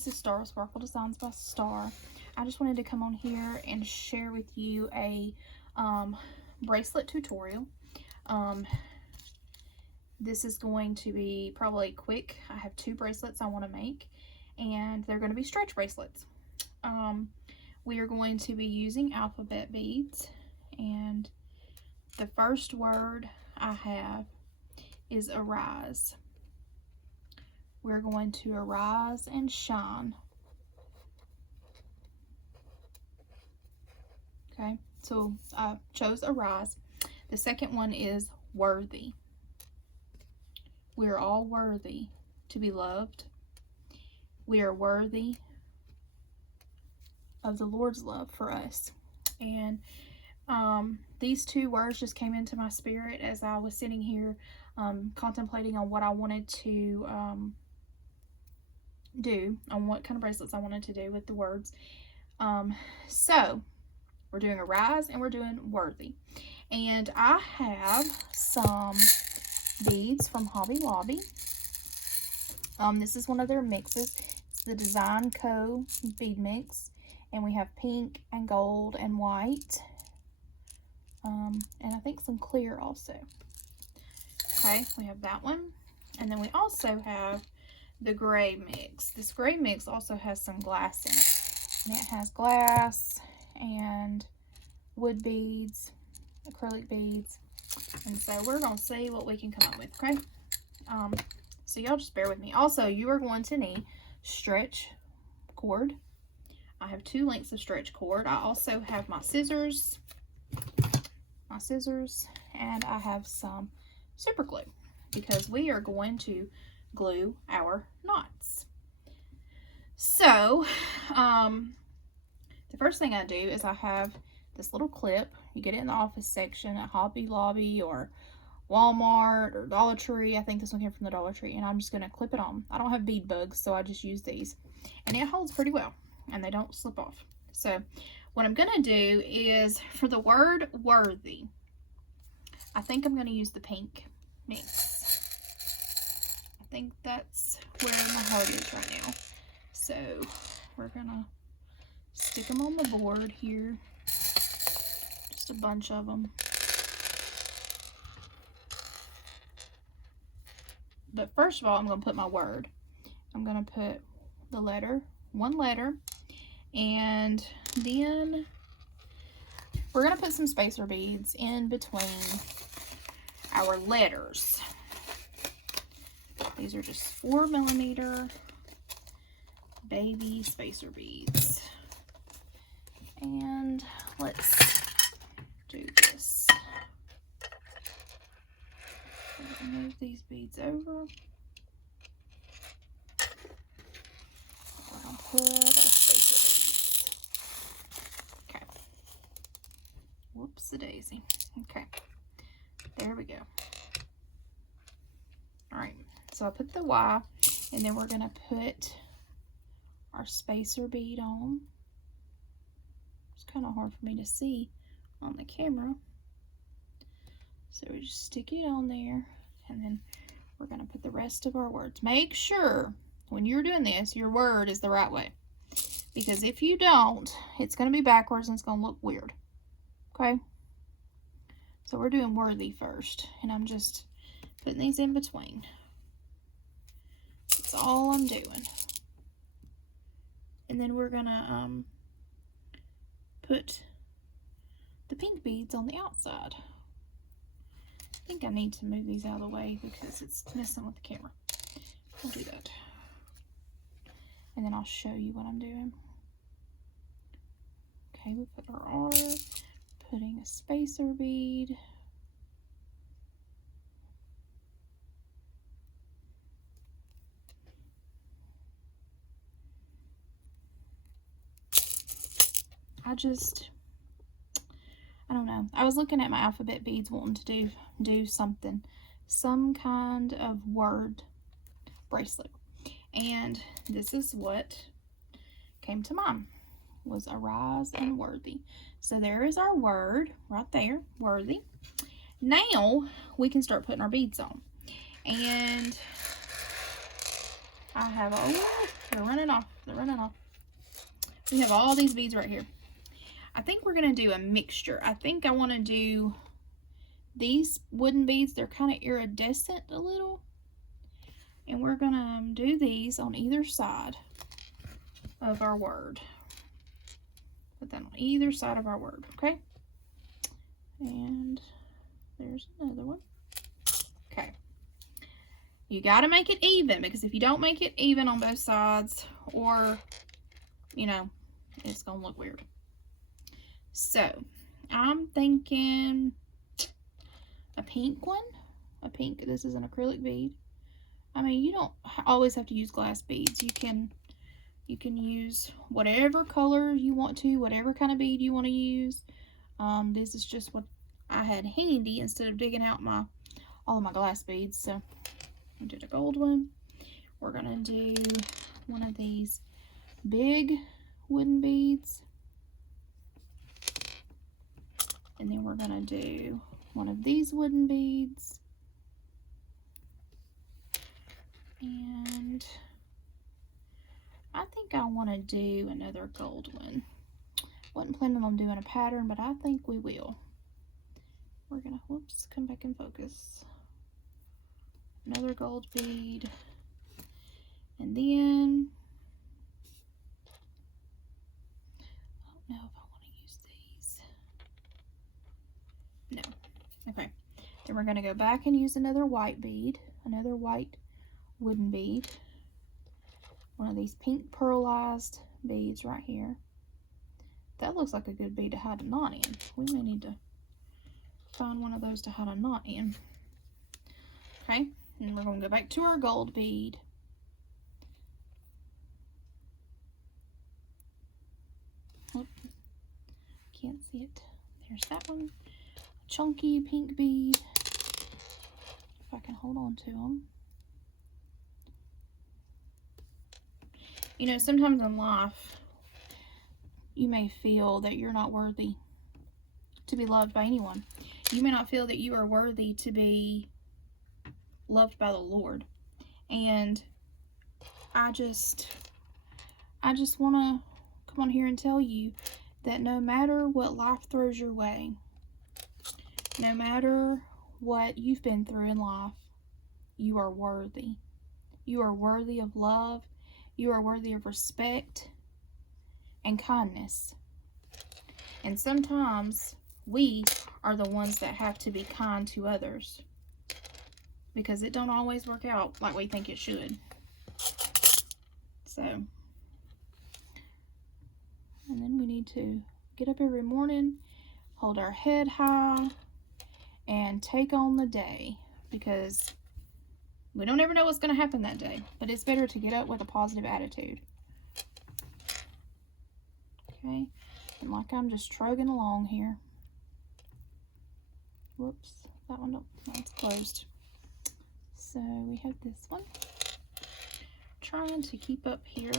this is Star, Sparkle Designs by Star. I just wanted to come on here and share with you a bracelet tutorial. This is going to be probably quick. I have 2 bracelets I want to make, and they're going to be stretch bracelets. We are going to be using alphabet beads, and the first word I have is arise. We're going to arise and shine. Okay, so I chose arise. The second one is worthy. We are all worthy to be loved. We are worthy of the Lord's love for us. And these 2 words just came into my spirit as I was sitting here contemplating on what I wanted to do, on what kind of bracelets I wanted to do with the words. So we're doing arise and we're doing worthy. And I have some beads from Hobby Lobby. This is one of their mixes. It's the Design Co. bead mix. And we have pink and gold and white. And I think some clear also. Okay, we have that one. And then we also have the gray mix. This gray mix also has some glass in it. And it has glass and wood beads, acrylic beads. And so we're going to see what we can come up with, okay? So y'all just bear with me. Also, you are going to need stretch cord. I have 2 lengths of stretch cord. I also have my scissors, and I have some super glue because we are going to glue our knots. So, the first thing I do is I have this little clip. You get it in the office section at Hobby Lobby or Walmart or Dollar Tree. I think this one came from the Dollar Tree, and I'm just going to clip it on. I don't have bead bugs, so I just use these, and it holds pretty well, and they don't slip off. So what I'm going to do is, for the word worthy, I think I'm going to use the pink mix. I think that's where my heart is right now. So we're going to stick them on the board here. Just a bunch of them. But first of all, I'm going to put my word. I'm going to put the letter, 1 letter, and then we're going to put some spacer beads in between our letters. These are just 4mm baby spacer beads. And let's do this. Move these beads over. We're going to put our spacer beads. Okay. Whoops-a-daisy. Okay. There we go. Alright. So I put the Y, and then we're going to put our spacer bead on. It's kind of hard for me to see on the camera. So we just stick it on there, and then we're going to put the rest of our words. Make sure when you're doing this, your word is the right way. Because if you don't, it's going to be backwards and it's going to look weird. Okay? So we're doing worthy first, and I'm just putting these in between. That's all I'm doing. And then we're going to put the pink beads on the outside. I think I need to move these out of the way because it's messing with the camera. I'll do that. And then I'll show you what I'm doing. Okay, we put our R, putting a spacer bead. I don't know. I was looking at my alphabet beads wanting to do something. Some kind of word bracelet. And this is what came to mind. Was arise and worthy. So there is our word right there. Worthy. Now we can start putting our beads on. And I have, oh, they're running off. They're running off. We have all these beads right here. I think we're going to do a mixture. I think I want to do these wooden beads. They're kind of iridescent a little. And we're going to do these on either side of our word. Put that on either side of our word, okay? And there's another one. Okay. You got to make it even, because if you don't make it even on both sides, or, you know, it's going to look weird. So, I'm thinking a pink one. A pink, this is an acrylic bead. I mean, you don't always have to use glass beads. You can use whatever color you want to, whatever kind of bead you want to use. This is just what I had handy instead of digging out all of my glass beads. So I did a gold one. We're gonna do one of these big wooden beads, and then we're gonna do one of these wooden beads, and I think I want to do another gold one. Wasn't planning on doing a pattern, but I think we will. We're gonna, whoops, come back in focus. Another gold bead. And then, I don't know if I want to use these. No. Okay. Then we're gonna go back and use another white bead. Another white wooden bead. One of these pink pearlized beads right here. That looks like a good bead to hide a knot in. We may need to find one of those to hide a knot in. Okay, and we're going to go back to our gold bead. Oh, can't see it. There's that one. Chunky pink bead. If I can hold on to them. You know, sometimes in life, you may feel that you're not worthy to be loved by anyone. You may not feel that you are worthy to be loved by the Lord. And I just want to come on here and tell you that no matter what life throws your way, no matter what you've been through in life, you are worthy. You are worthy of love. You are worthy of respect and kindness. And sometimes we are the ones that have to be kind to others, because it don't always work out like we think it should. So, and then we need to get up every morning, hold our head high, and take on the day, because we don't ever know what's going to happen that day. But it's better to get up with a positive attitude. Okay, and like I'm just trudging along here. Whoops, that one, no, that's closed. So we have this one. Trying to keep up here.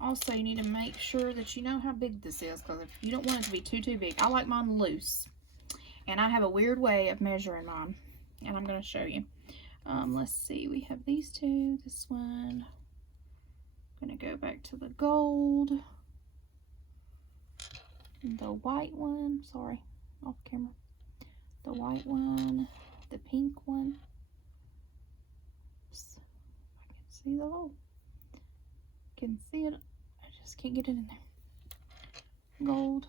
Also, you need to make sure that you know how big this is, because if you don't want it to be too big. I like mine loose. And I have a weird way of measuring mine. And I'm going to show you. Let's see. We have these two. This one. I'm going to go back to the gold. The white one. Sorry. Off camera. The white one. The pink one. Oops. I can see the hole. Can see it. I just can't get it in there. Gold.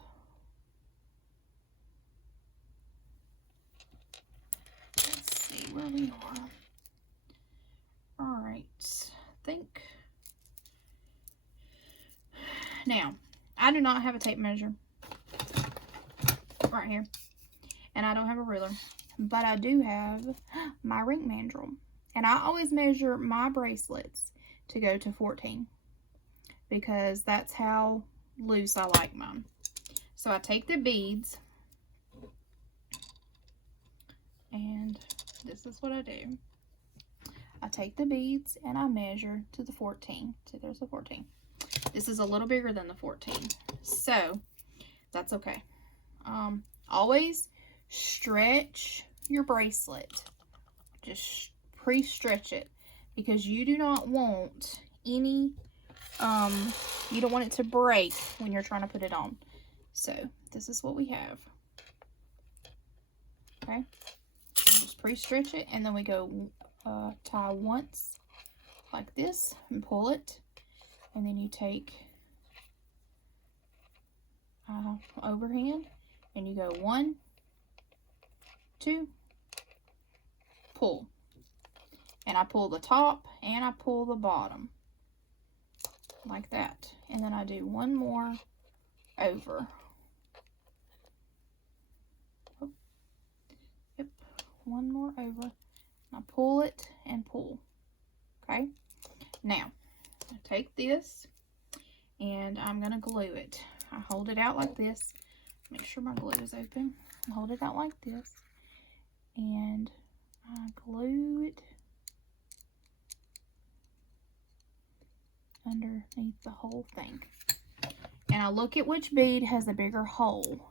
Let's see where we are. Alright, think. Now, I do not have a tape measure right here. And I don't have a ruler. But I do have my ring mandrel. And I always measure my bracelets to go to 14. Because that's how loose I like mine. So I take the beads. And this is what I do. I take the beads and I measure to the 14. See, there's the 14. This is a little bigger than the 14. So, that's okay. Always stretch your bracelet. Just pre-stretch it. Because you do not want any, you don't want it to break when you're trying to put it on. So this is what we have. Okay, just pre-stretch it, and then we go tie once like this and pull it, and then you take overhand and you go 1, 2, pull, and I pull the top and I pull the bottom like that, and then I do one more over. Oh, yep, one more over. I pull it and pull. Okay, now I take this and I'm gonna glue it. I hold it out like this. Make sure my glue is open. I hold it out like this, and I glue it underneath the whole thing. And I look at which bead has a bigger hole.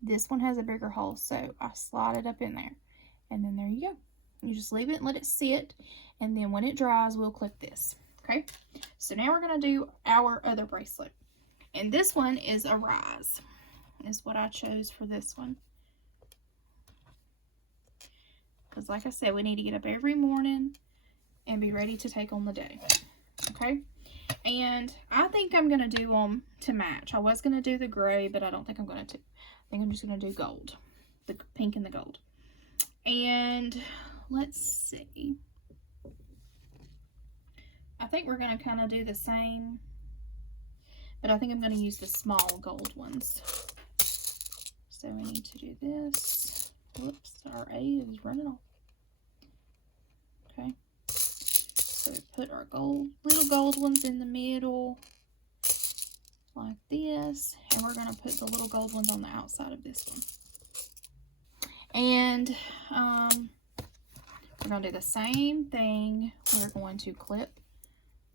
This one has a bigger hole, so I slide it up in there. And then there you go. You just leave it and let it sit, and then when it dries, we'll clip this. Okay, so now we're going to do our other bracelet. And this one is a rise, is what I chose for this one. Because like I said, we need to get up every morning and be ready to take on the day. Okay, and I think I'm going to do them to match. I was going to do the gray, but I don't think I'm going to. I think I'm just going to do gold, the pink and the gold. And let's see. I think we're going to kind of do the same, but I think I'm going to use the small gold ones. So we need to do this. Whoops, our A is running off. Okay. So we put our little gold ones in the middle like this, and we're going to put the little gold ones on the outside of this one. And we're going to do the same thing. We're going to clip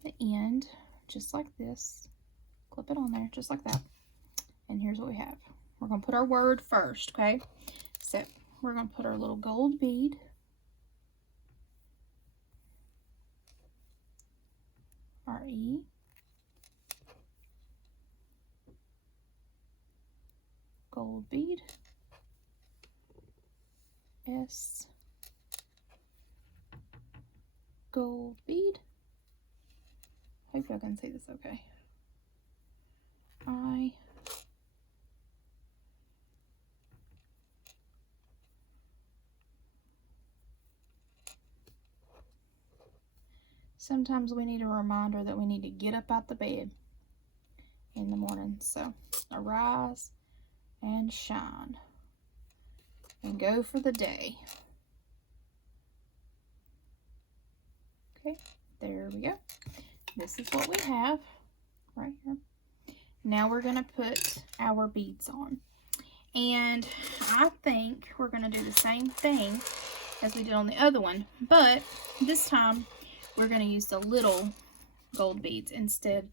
the end just like this. Clip it on there just like that. And here's what we have. We're going to put our word first, okay? So we're going to put our little gold bead. Our E. Gold bead. S. Gold bead. Hope y'all can see this okay. I. Sometimes we need a reminder that we need to get up out the bed in the morning. So arise and shine and go for the day. Okay, there we go. This is what we have right here. Now we're going to put our beads on. And I think we're going to do the same thing as we did on the other one, but this time we're going to use the little gold beads instead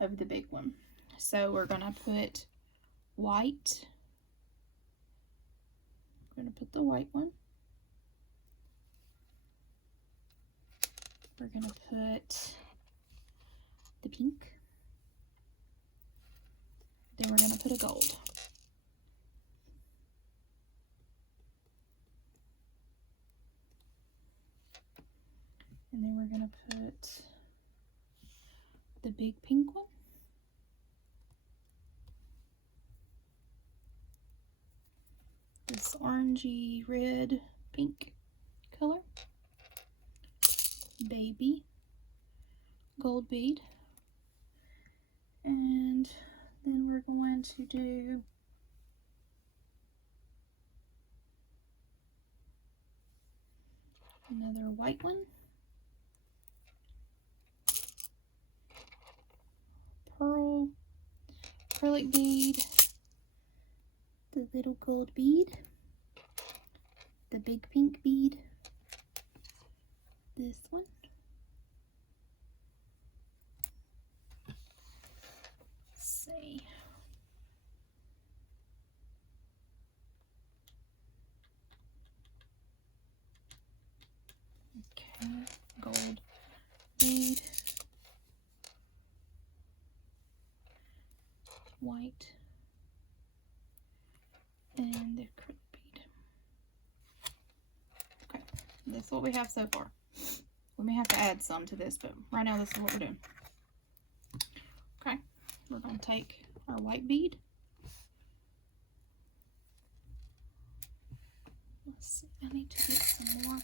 of the big one. So we're going to put white. We're going to put the white one. We're going to put the pink. Then we're going to put a gold. And then we're going to put the big pink one. This orangey red pink color. Baby gold bead. And then we're going to do another white one. Pearl, acrylic bead, the little gold bead, the big pink bead, this one, let's see, okay, gold bead, white and the acrylic bead. Okay, this is what we have so far. We may have to add some to this, but right now this is what we're doing. Okay, we're going to take our white bead. Let's see, I need to get some more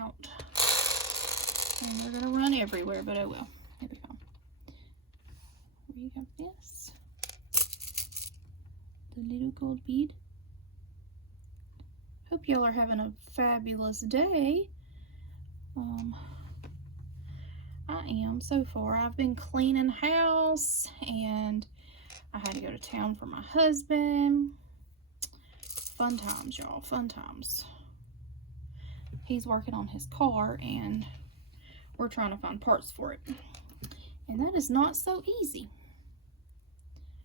out. And they're going to run everywhere, but oh well. Here we go. We have this. The little gold bead. Hope y'all are having a fabulous day. I am so far. I've been cleaning house and I had to go to town for my husband. Fun times, y'all. Fun times. He's working on his car and we're trying to find parts for it. And that is not so easy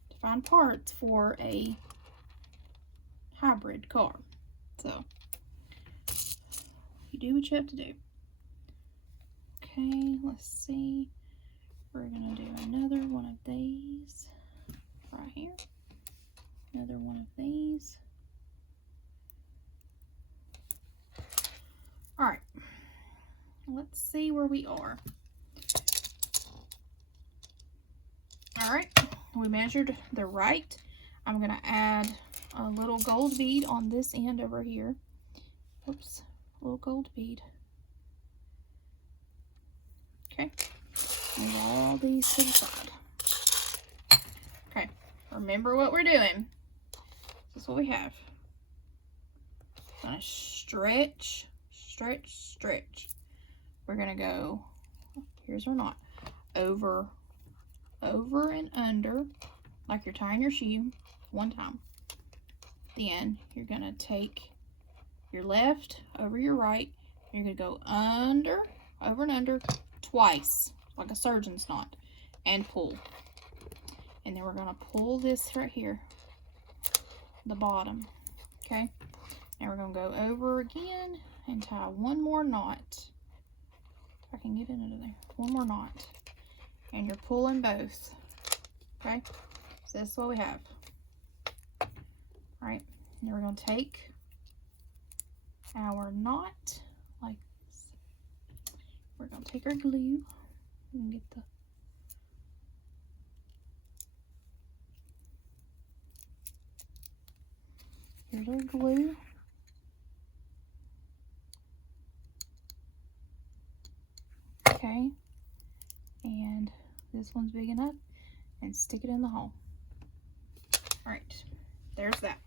to find parts for a hybrid car. So, you do what you have to do. Okay, let's see. We're going to do another one of these right here. Another one of these. Alright, let's see where we are. Alright, we measured the right. I'm going to add a little gold bead on this end over here. Oops, a little gold bead. Okay, move all these to the side. Okay, remember what we're doing. This is what we have. Gonna stretch, stretch, stretch. We're gonna go, here's our knot, over and under, like you're tying your shoe one time. Then you're gonna take your left over your right. You're gonna go under, over and under twice, like a surgeon's knot, and pull. And then we're gonna pull this right here, the bottom. Okay, and we're gonna go over again and tie one more knot. If I can get it under there, one more knot, and you're pulling both. Okay, so this is what we have. All right, now we're gonna take our knot like this. We're gonna take our glue and get the here's our glue. Okay, and this one's big enough, and stick it in the hole. All right, there's that.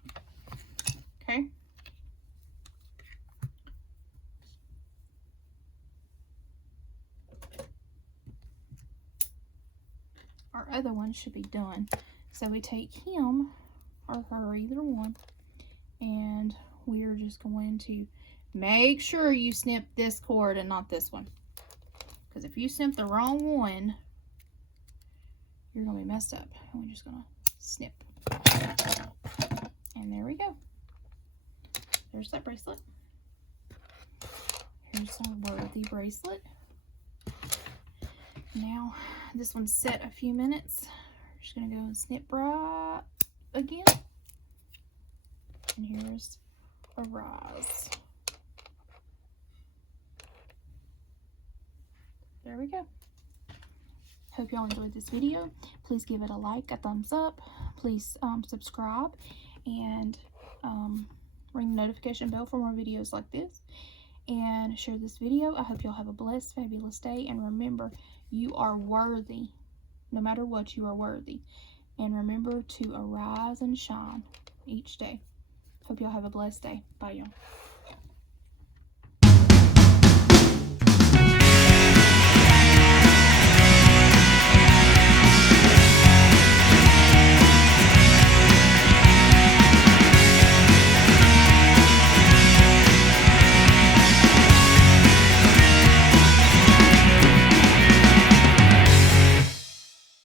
Okay. Our other one should be done. So we take him or her, either one, and we're just going to make sure you snip this cord and not this one. Because if you snip the wrong one, you're going to be messed up. And we're just going to snip. And there we go. There's that bracelet. Here's our worthy bracelet. Now, this one's set a few minutes. We're just going to go and snip right again. And here's a rise. There we go. Hope y'all enjoyed this video. Please give it a like, a thumbs up. Please subscribe and ring the notification bell for more videos like this. And share this video. I hope y'all have a blessed, fabulous day. And remember, you are worthy. No matter what, you are worthy. And remember to arise and shine each day. Hope y'all have a blessed day. Bye, y'all.